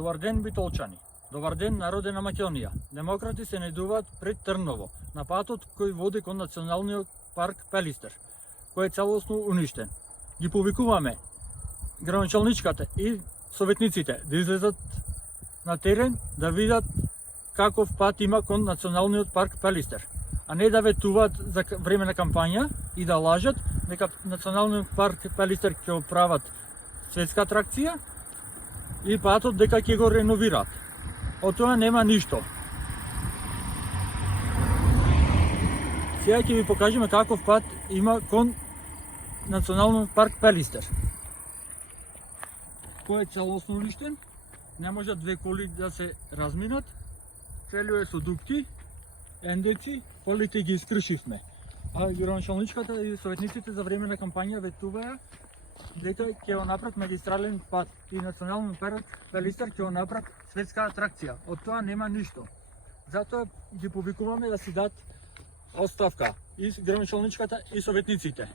Добар ден, битолчани. Добар ден, народе на Македонија. Демократи се најдуваат пред Трново, на патот кој води кон националниот парк Пелистер, кој е целосно уништен. Ги повикуваме градоначалничката и советниците да излезат на терен да видат каков пат има кон националниот парк Пелистер, а не да ветуваат за време на кампања и да лажат дека националниот парк Пелистер ќе го прават светска атракција и патот дека ќе го реновираат. Од тоа нема ништо. Сега ќе ви покажеме каков пат има кон националниот парк Пелистер, кој е целосно уништен, не можат две коли да се разминат, целиот е со дупки, ендекси, колите ги искршивме. А градоначалничката и советниците за време на кампања ветуваа дека ќе го направат магистрален пат и националниот парк Пелистер ќе го направат светска атракција. Од тоа нема ништо. Затоа ги повикуваме да си дат оставка и градоначалничката и советниците.